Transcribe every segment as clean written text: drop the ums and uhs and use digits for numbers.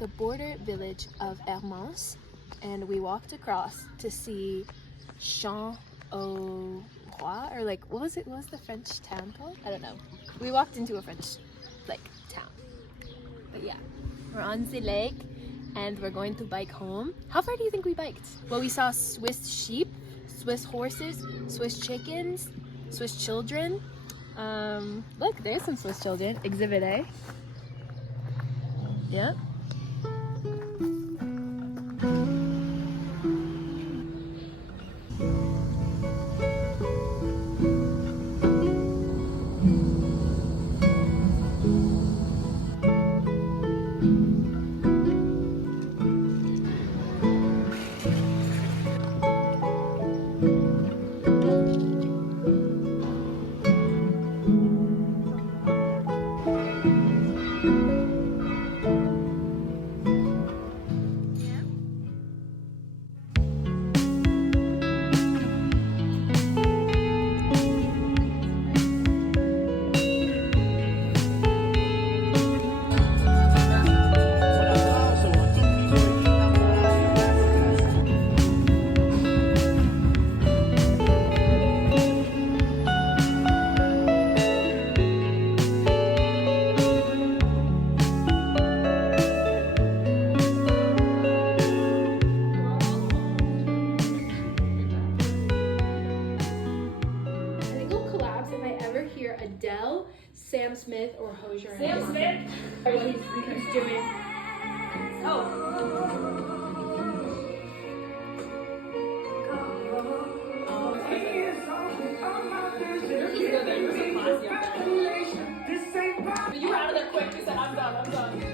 the border village of Hermance, and we walked across to see Champ-au-Roi, or like, what was the French town called? I don't know. We walked into a French, like, town. But yeah, we're on the lake, and we're going to bike home. How far do you think we biked? Well, we saw Swiss sheep, Swiss horses, Swiss chickens, Swiss children. Look, there's some Swiss children. Exhibit A. Yep. Sam Smith or Hosier. Sam Smith? What he's doing. You were out of there quick. You said, I'm done.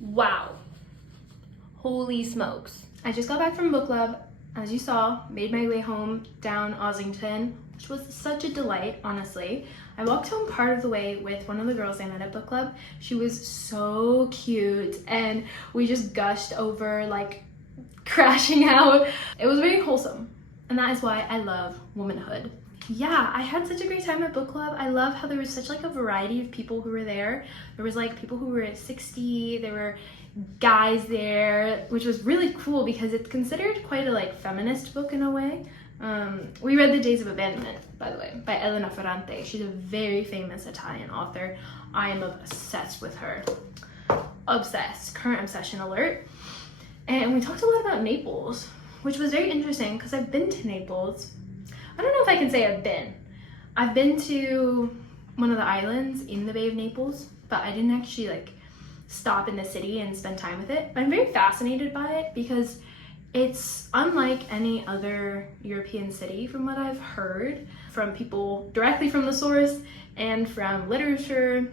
Wow. Holy smokes. I just got back from book club. As you saw, made my way home down Ossington, which was such a delight, honestly. I walked home part of the way with one of the girls I met at book club. She was so cute, and we just gushed over, like, crashing out. It was very wholesome, and that is why I love womanhood. Yeah, I had such a great time at book club. I love how there was such like a variety of people who were there. There was like people who were 60, there were guys there, which was really cool because it's considered quite a like feminist book in a way. We read The Days of Abandonment, by the way, by Elena Ferrante. She's a very famous Italian author. I am obsessed with her. Obsessed. Current obsession alert. And we talked a lot about Naples, which was very interesting because I've been to Naples. I don't know if I can say I've been. I've been to one of the islands in the Bay of Naples, but I didn't actually like stop in the city and spend time with it. But I'm very fascinated by it because it's unlike any other European city from what I've heard from people directly from the source and from literature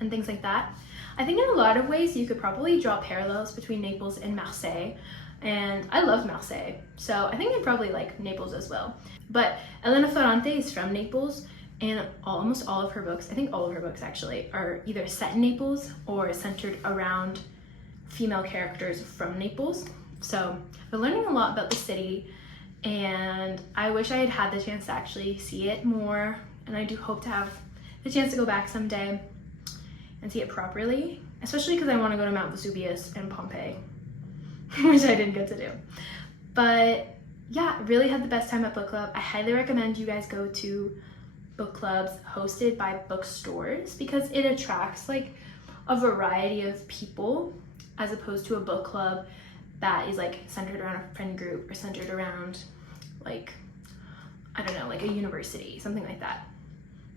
and things like that. I think in a lot of ways you could probably draw parallels between Naples and Marseille. and I love Marseille, so I think I'd probably like Naples as well. But Elena Ferrante is from Naples, and almost all of her books, I think all of her books actually, are either set in Naples or centered around female characters from Naples. So I've been learning a lot about the city, and I wish I had had the chance to actually see it more, and I do hope to have the chance to go back someday and see it properly, especially because I want to go to Mount Vesuvius and Pompeii, which I didn't get to do. But yeah, really had the best time at book club. I highly recommend you guys go to book clubs hosted by bookstores because it attracts like a variety of people as opposed to a book club that is like centered around a friend group or centered around like, I don't know, like a university, something like that.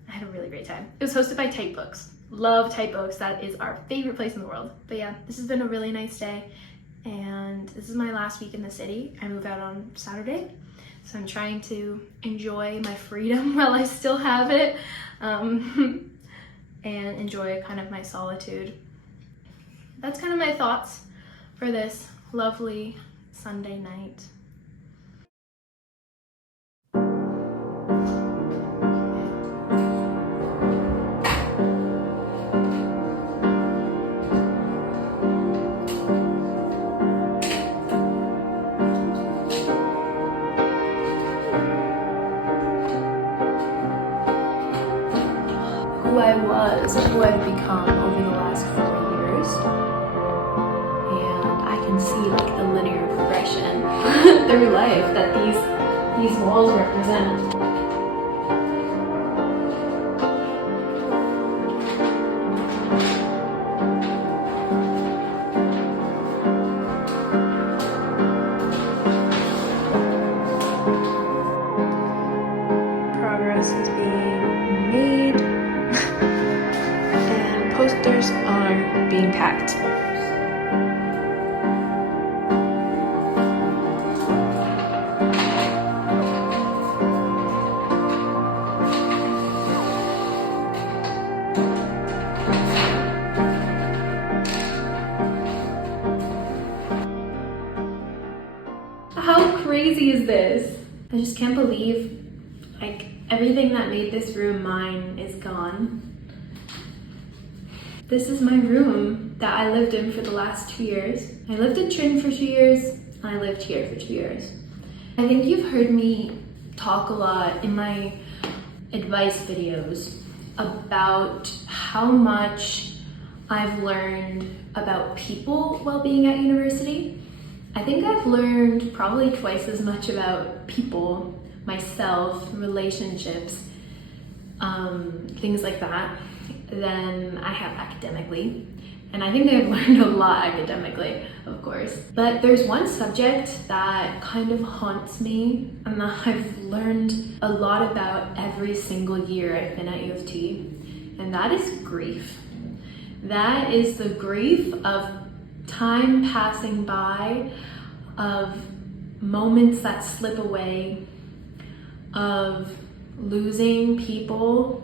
I had a really great time. It was hosted by Type Books. Love Type Books. That is our favorite place in the world. But yeah, this has been a really nice day, and this is my last week in the city. I move out on Saturday, so I'm trying to enjoy my freedom while I still have it, and enjoy kind of my solitude. That's kind of my thoughts for this lovely Sunday night. Who I was, who I've become over the last 4 years, and I can see like the linear progression through life that these walls represent. Progress is being made. Posters are being packed. How crazy is this? I just can't believe like everything that made this room mine is gone. This is my room that I lived in for the last 2 years. I lived in Trin for 2 years, and I lived here for 2 years. I think you've heard me talk a lot in my advice videos about how much I've learned about people while being at university. I think I've learned probably twice as much about people, myself, relationships, things like that, than I have academically. And I think I've learned a lot academically, of course. But there's one subject that kind of haunts me and that I've learned a lot about every single year I've been at U of T, and that is grief. That is the grief of time passing by, of moments that slip away, of losing people,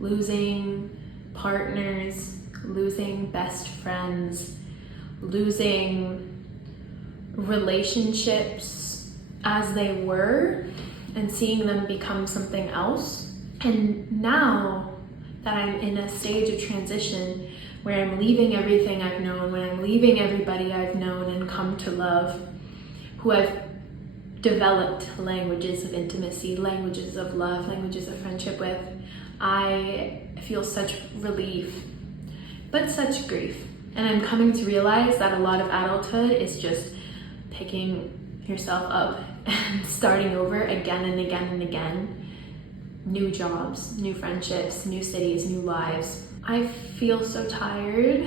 losing partners, losing best friends, losing relationships as they were and seeing them become something else. And now that I'm in a stage of transition where I'm leaving everything I've known, when I'm leaving everybody I've known and come to love, who I've developed languages of intimacy, languages of love, languages of friendship with, I feel such relief, but such grief. And I'm coming to realize that a lot of adulthood is just picking yourself up and starting over again and again and again. New jobs, new friendships, new cities, new lives. I feel so tired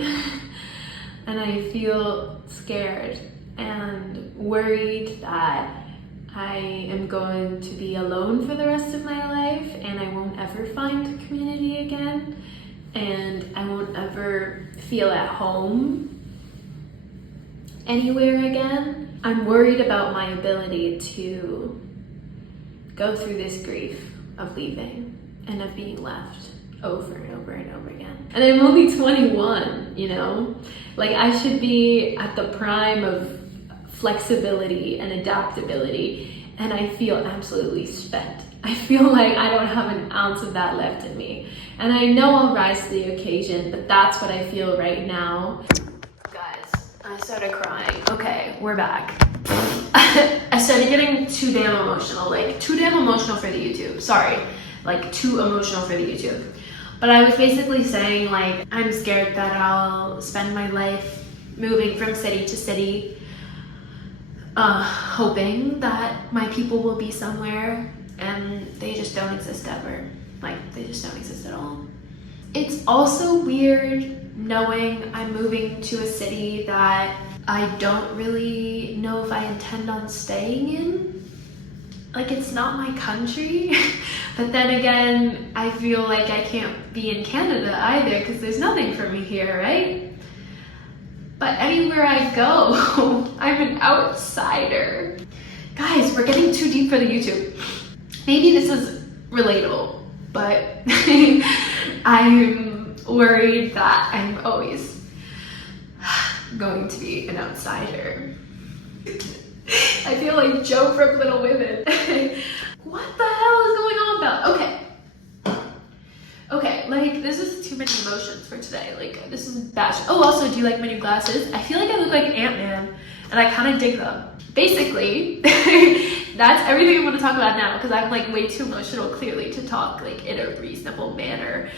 and I feel scared and worried that I am going to be alone for the rest of my life and I won't ever find community again and I won't ever feel at home anywhere again. I'm worried about my ability to go through this grief of leaving and of being left over and over and over again. And I'm only 21, you know? Like I should be at the prime of flexibility and adaptability, and I feel absolutely spent. I feel like I don't have an ounce of that left in me. And I know I'll rise to the occasion, but that's what I feel right now. Guys, I started crying. Okay, we're back. I started getting too damn emotional, like too damn emotional for the YouTube. Sorry, like too emotional for the YouTube. But I was basically saying like, I'm scared that I'll spend my life moving from city to city, hoping that my people will be somewhere, and they just don't exist ever. Like, they just don't exist at all. It's also weird knowing I'm moving to a city that I don't really know if I intend on staying in. Like, it's not my country. But then again, I feel like I can't be in Canada either because there's nothing for me here, right? But anywhere I go, I'm an outsider. Guys, we're getting too deep for the YouTube. Maybe this is relatable, but I'm worried that I'm always going to be an outsider. I feel like Joe from Little Women. What the hell is going on though? Okay, like this is too many emotions for today. Like this is bad. Oh, also, do you like my new glasses? I feel like I look like Ant-Man and I kind of dig them. Basically, that's everything I want to talk about now because I'm like way too emotional clearly to talk like in a reasonable manner.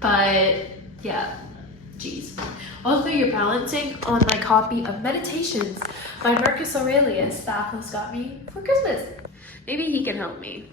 But yeah, geez. Also, you're balancing on my copy of Meditations by Marcus Aurelius that Athos got me for Christmas. Maybe he can help me.